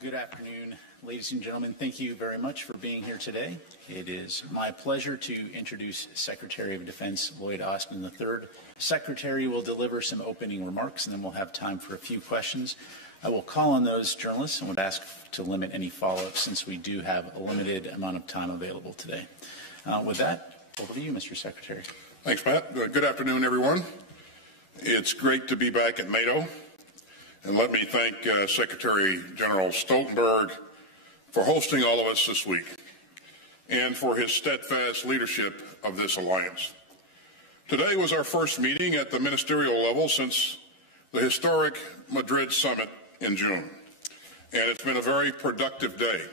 Good afternoon, ladies and gentlemen. Thank you very much for being here today. It is my pleasure to introduce Secretary of Defense Lloyd Austin III. Secretary will deliver some opening remarks, and then we'll have time for a few questions. I will call on those journalists and would ask to limit any follow-ups since we do have a limited amount of time available today. With that, over to you, Mr. Secretary. Thanks, Pat. Good afternoon, everyone. It's great to be back at NATO. And let me thank Secretary General Stoltenberg for hosting all of us this week and for his steadfast leadership of this alliance. Today was our first meeting at the ministerial level since the historic Madrid summit in June, and it's been a very productive day.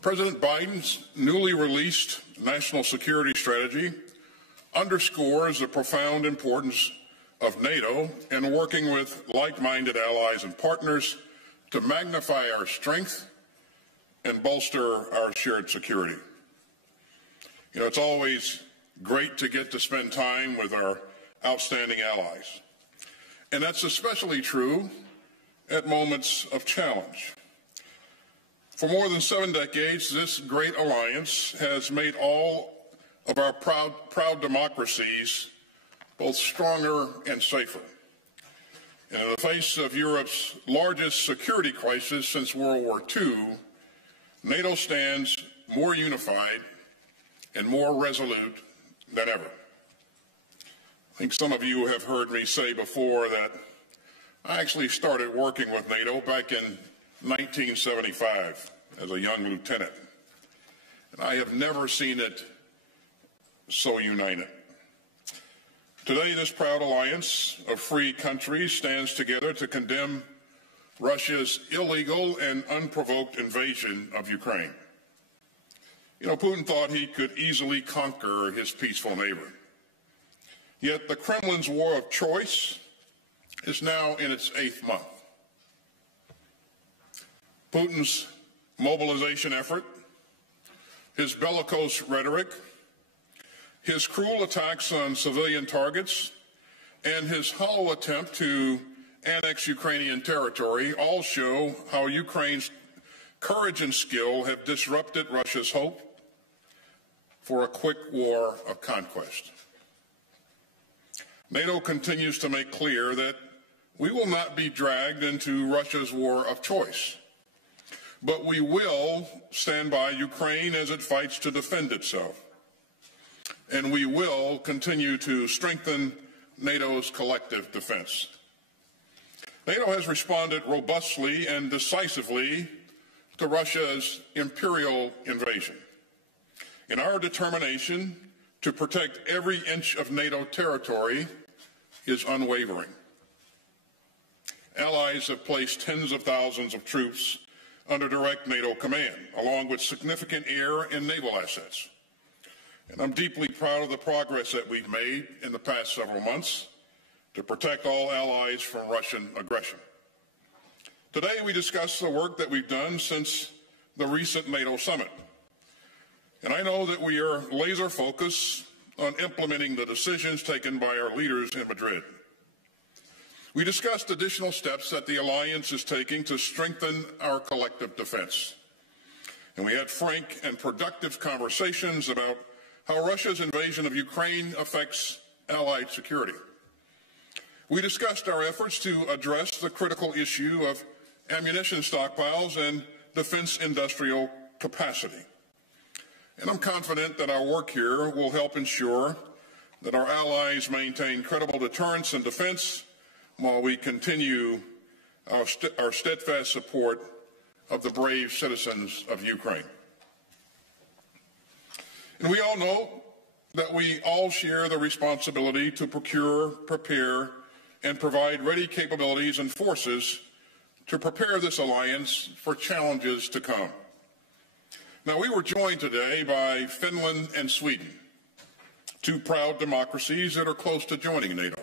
President Biden's newly released national security strategy underscores the profound importance of NATO and working with like-minded allies and partners to magnify our strength and bolster our shared security. You know, it's always great to get to spend time with our outstanding allies. And that's especially true at moments of challenge. For more than 7 decades, this great alliance has made all of our proud democracies both stronger and safer. And in the face of Europe's largest security crisis since World War II, NATO stands more unified and more resolute than ever. I think some of you have heard me say before that I actually started working with NATO back in 1975 as a young lieutenant. And I have never seen it so united. Today, this proud alliance of free countries stands together to condemn Russia's illegal and unprovoked invasion of Ukraine. You know, Putin thought he could easily conquer his peaceful neighbor. Yet the Kremlin's war of choice is now in its 8th month. Putin's mobilization effort, his bellicose rhetoric, his cruel attacks on civilian targets, and his hollow attempt to annex Ukrainian territory all show how Ukraine's courage and skill have disrupted Russia's hope for a quick war of conquest. NATO continues to make clear that we will not be dragged into Russia's war of choice, but we will stand by Ukraine as it fights to defend itself. And we will continue to strengthen NATO's collective defense. NATO has responded robustly and decisively to Russia's imperial invasion. And our determination to protect every inch of NATO territory is unwavering. Allies have placed tens of thousands of troops under direct NATO command, along with significant air and naval assets. And I'm deeply proud of the progress that we've made in the past several months to protect all allies from Russian aggression. Today, we discuss the work that we've done since the recent NATO summit. And I know that we are laser focused on implementing the decisions taken by our leaders in Madrid. We discussed additional steps that the alliance is taking to strengthen our collective defense. And we had frank and productive conversations about how Russia's invasion of Ukraine affects allied security. We discussed our efforts to address the critical issue of ammunition stockpiles and defense industrial capacity. And I'm confident that our work here will help ensure that our allies maintain credible deterrence and defense while we continue our steadfast support of the brave citizens of Ukraine. And we all know that we all share the responsibility to procure, prepare, and provide ready capabilities and forces to prepare this alliance for challenges to come. Now, we were joined today by Finland and Sweden, two proud democracies that are close to joining NATO.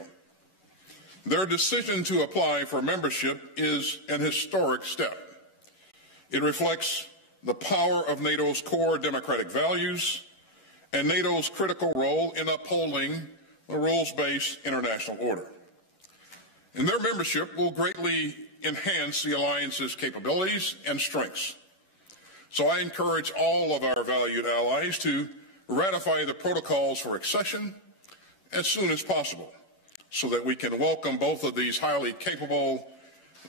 Their decision to apply for membership is an historic step. It reflects the power of NATO's core democratic values and NATO's critical role in upholding the rules-based international order. And their membership will greatly enhance the alliance's capabilities and strengths. So I encourage all of our valued allies to ratify the protocols for accession as soon as possible so that we can welcome both of these highly capable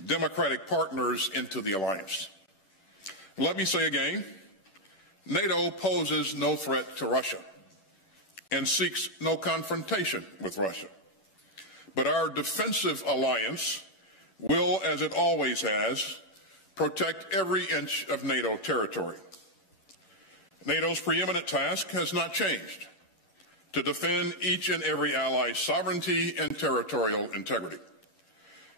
democratic partners into the alliance. Let me say again, NATO poses no threat to Russia and seeks no confrontation with Russia. But our defensive alliance will, as it always has, protect every inch of NATO territory. NATO's preeminent task has not changed: to defend each and every ally's sovereignty and territorial integrity.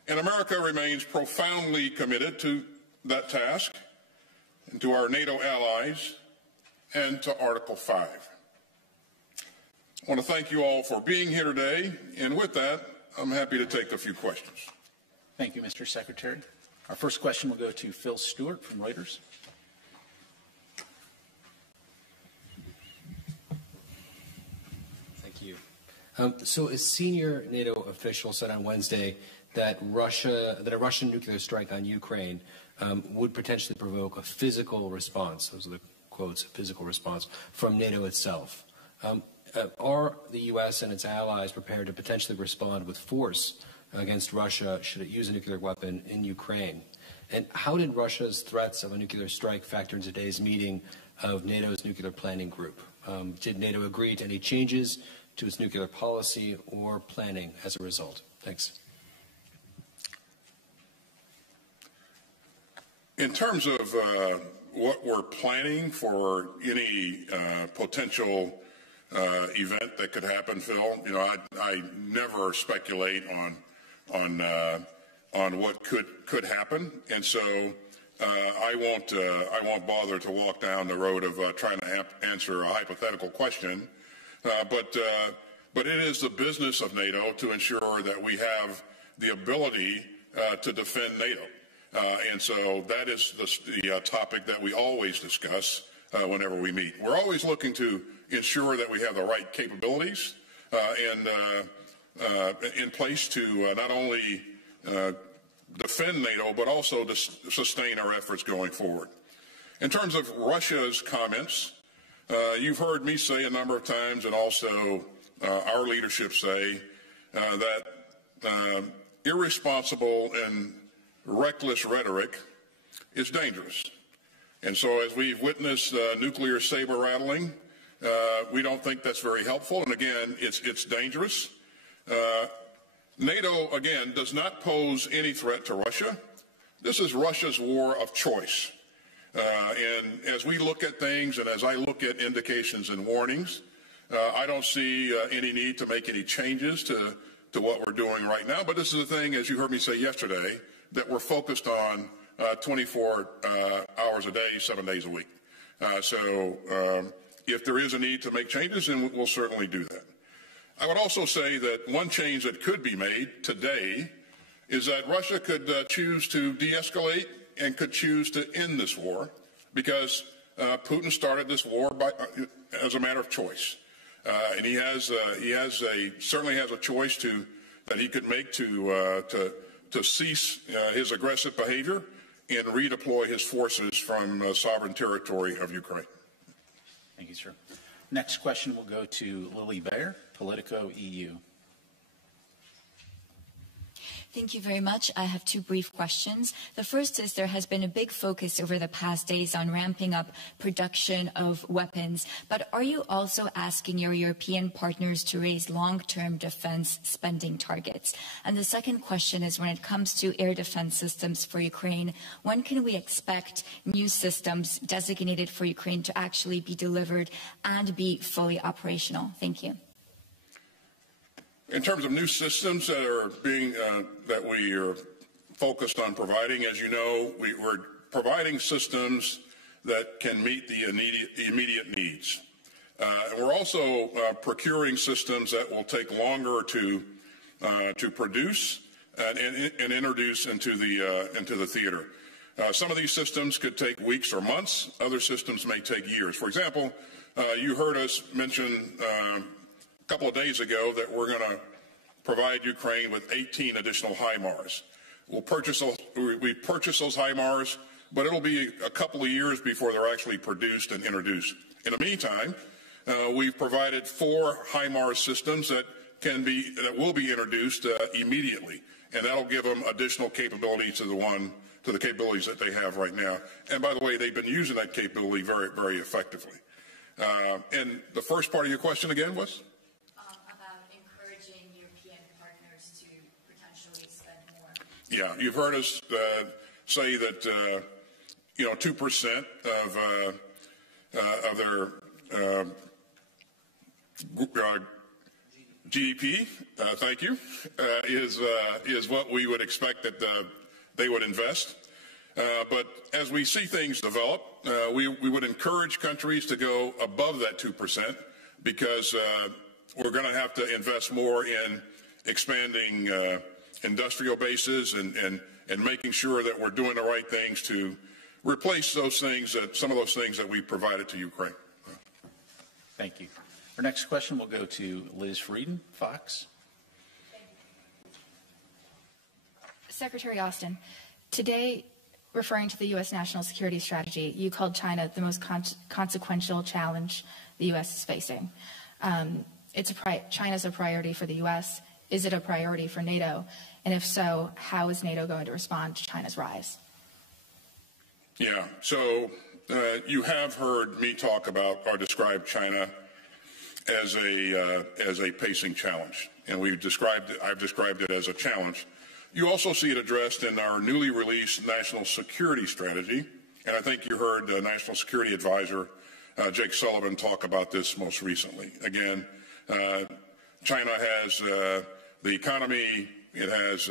And America remains profoundly committed to that task and to our NATO allies and to Article 5. I want to thank you all for being here today, and with that, I'm happy to take a few questions. Thank you, Mr. Secretary. Our first question will go to Phil Stewart from Reuters. Thank you. So a senior NATO official said on Wednesday that a Russian nuclear strike on Ukraine would potentially provoke a physical response, those are the quotes, a physical response from NATO itself. Are the U.S. and its allies prepared to potentially respond with force against Russia should it use a nuclear weapon in Ukraine? And how did Russia's threats of a nuclear strike factor in today's meeting of NATO's nuclear planning group? Did NATO agree to any changes to its nuclear policy or planning as a result? Thanks. In terms of what we're planning for any potential event that could happen, Phil, you know, I never speculate on what could happen, and so I won't bother to walk down the road of trying to answer a hypothetical question. But it is the business of NATO to ensure that we have the ability to defend NATO. And so that is the topic that we always discuss whenever we meet. We're always looking to ensure that we have the right capabilities in place to not only defend NATO, but also to sustain our efforts going forward. In terms of Russia's comments, you've heard me say a number of times, and also our leadership say, that irresponsible and reckless rhetoric is dangerous. And so as we've witnessed nuclear saber rattling, we don't think that's very helpful. And again, it's dangerous. NATO, again, does not pose any threat to Russia. This is Russia's war of choice. And as we look at things and as I look at indications and warnings, I don't see any need to make any changes to what we're doing right now. But this is the thing, as you heard me say yesterday, that we're focused on 24 hours a day, 7 days a week. So if there is a need to make changes, then we'll certainly do that. I would also say that one change that could be made today is that Russia could choose to de-escalate and could choose to end this war, because Putin started this war as a matter of choice, and he certainly has a choice that he could make to cease his aggressive behavior and redeploy his forces from sovereign territory of Ukraine. Thank you, sir. Next question will go to Lily Bayer, Politico EU. Thank you very much. I have two brief questions. The first is there has been a big focus over the past days on ramping up production of weapons, but are you also asking your European partners to raise long-term defense spending targets? And the second question is when it comes to air defense systems for Ukraine, when can we expect new systems designated for Ukraine to actually be delivered and be fully operational? Thank you. In terms of new systems that we are focused on providing, as you know, we're providing systems that can meet the immediate needs. And we're also procuring systems that will take longer to produce and introduce into the theater. Some of these systems could take weeks or months. Other systems may take years. For example, you heard us mention a couple of days ago that we're going to provide Ukraine with 18 additional HIMARS. we purchase those HIMARS, but it'll be a couple of years before they're actually produced and introduced. In the meantime, we've provided 4 HIMARS systems that will be introduced immediately, and that'll give them additional capability to the capabilities that they have right now. And by the way, they've been using that capability very, very effectively. And the first part of your question again was? About encouraging European partners to potentially spend more. Yeah, you've heard us say that 2% of their GDP, thank you, is what we would expect that they would invest. But as we see things develop, we would encourage countries to go above that 2% because we're going to have to invest more in expanding industrial bases and making sure that we're doing the right things to replace some of those things that we provided to Ukraine. Thank you. Our next question will go to Liz Frieden, Fox. Secretary Austin, today, referring to the U.S. national security strategy, you called China the most consequential challenge the U.S. is facing. China's a priority for the U.S. Is it a priority for NATO? And if so, how is NATO going to respond to China's rise? Yeah, so you have heard me talk about or describe China as a pacing challenge, and I've described it as a challenge. You also see it addressed in our newly released national security strategy, and I think you heard National Security Advisor Jake Sullivan talk about this most recently. Again, China has the economy, it has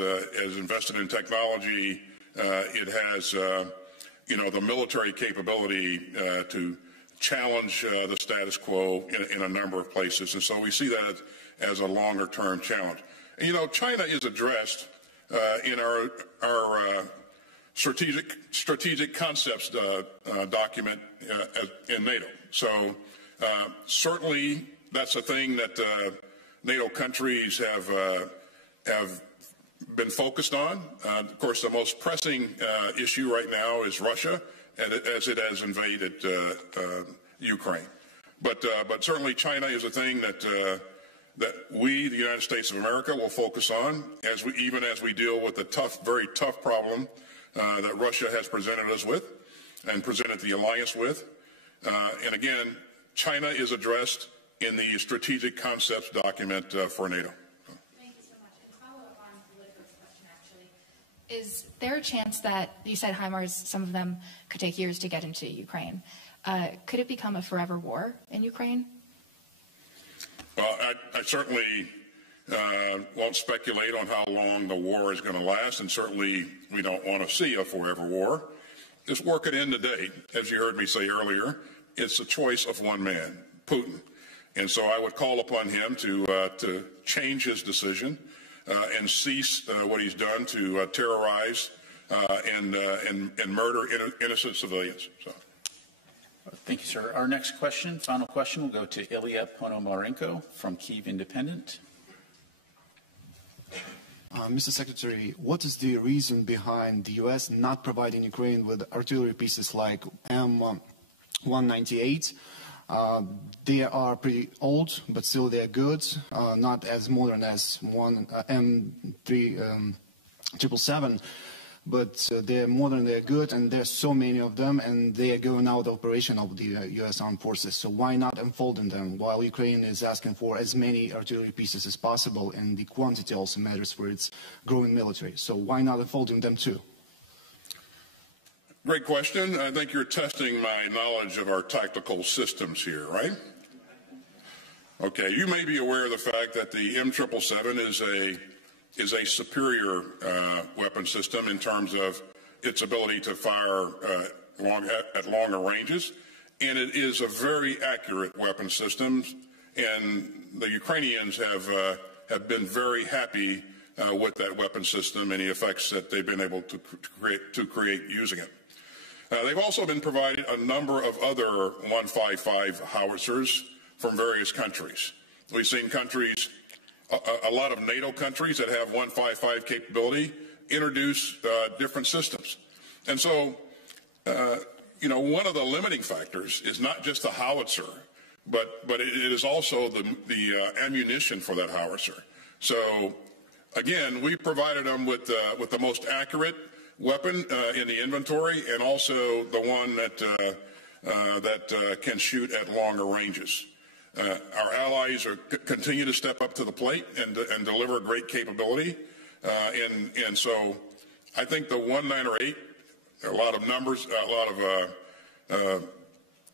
invested in technology, it has the military capability to challenge the status quo in a number of places, and so we see that as a longer-term challenge. And, China is addressed in our strategic concepts document in NATO. So certainly that's a thing that NATO countries have been focused on. Of course, the most pressing issue right now is Russia, as it has invaded Ukraine. But certainly China is a thing that we, the United States of America, will focus on even as we deal with the very tough problem that Russia has presented us with and presented the alliance with. And again, China is addressed in the strategic concepts document for NATO. Thank you so much. And follow up on Politico's question, actually. Is there a chance that, you said HIMARS, some of them could take years to get into Ukraine. Could it become a forever war in Ukraine? Well, I certainly won't speculate on how long the war is going to last, and certainly we don't want to see a forever war. This war could end today. As you heard me say earlier, it's a choice of one man, Putin. And so I would call upon him to change his decision and cease what he's done to terrorize and murder innocent civilians. So. Thank you, sir. Our next question, final question, will go to Ilya Ponomarenko from Kyiv Independent. Mr. Secretary, what is the reason behind the U.S. not providing Ukraine with artillery pieces like M198? They are pretty old, but still they're good, not as modern as M777. But they're modern, they're good, and there's so many of them, and they are going out of operation of the U.S. armed forces. So why not unfolding them while Ukraine is asking for as many artillery pieces as possible, and the quantity also matters for its growing military. So why not unfolding them too? Great question. I think you're testing my knowledge of our tactical systems here, right? Okay, you may be aware of the fact that the M777 is a superior weapon system in terms of its ability to fire at longer ranges, and it is a very accurate weapon system, and the Ukrainians have been very happy with that weapon system and the effects that they've been able to create using it. They've also been provided a number of other 155 howitzers from various countries. We've seen countries, a lot of NATO countries that have 155 capability, introduce different systems. And so, one of the limiting factors is not just the howitzer, but it is also the ammunition for that howitzer. So, again, we provided them with the most accurate weapon in the inventory, and also the one that can shoot at longer ranges. Our allies continue to step up to the plate and deliver great capability, and so I think the 1908, there are a lot of numbers, a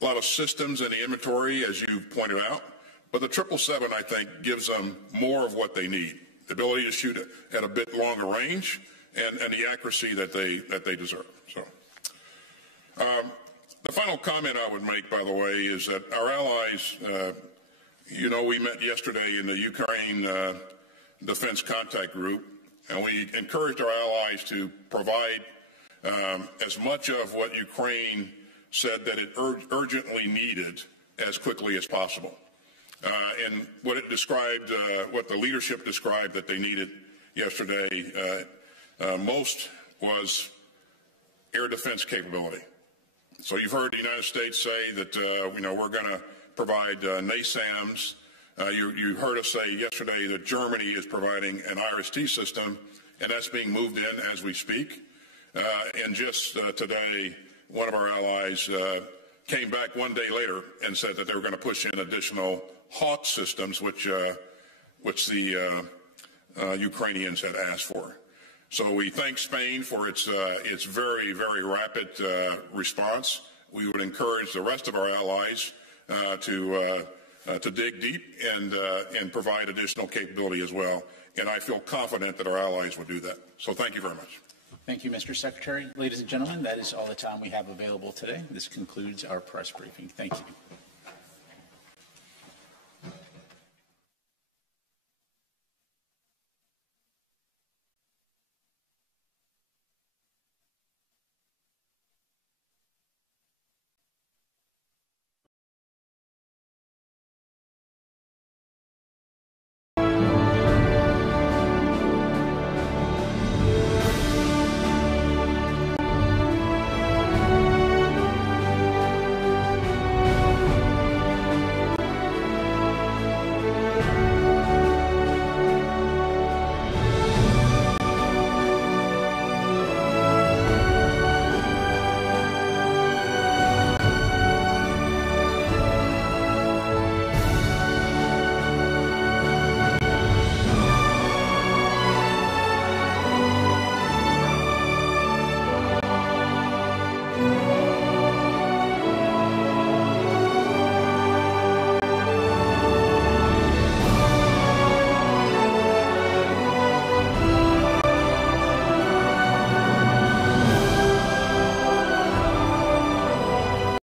lot of systems in the inventory, as you pointed out, but the 777, I think, gives them more of what they need: the ability to shoot at a bit longer range and the accuracy that they deserve. So, the final comment I would make, by the way, is that our allies, we met yesterday in the Ukraine Defense Contact Group, and we encouraged our allies to provide as much of what Ukraine said that it urgently needed as quickly as possible. And what it described, what the leadership described that they needed yesterday, most was air defense capability. So you've heard the United States say that, we're going to provide NASAMS. You heard us say yesterday that Germany is providing an IRIS-T system, and that's being moved in as we speak. And just today, one of our allies came back one day later and said that they were going to push in additional Hawk systems, which the Ukrainians had asked for. So we thank Spain for its very, very rapid response. We would encourage the rest of our allies to dig deep and provide additional capability as well. And I feel confident that our allies will do that. So thank you very much. Thank you, Mr. Secretary. Ladies and gentlemen, that is all the time we have available today. This concludes our press briefing. Thank you.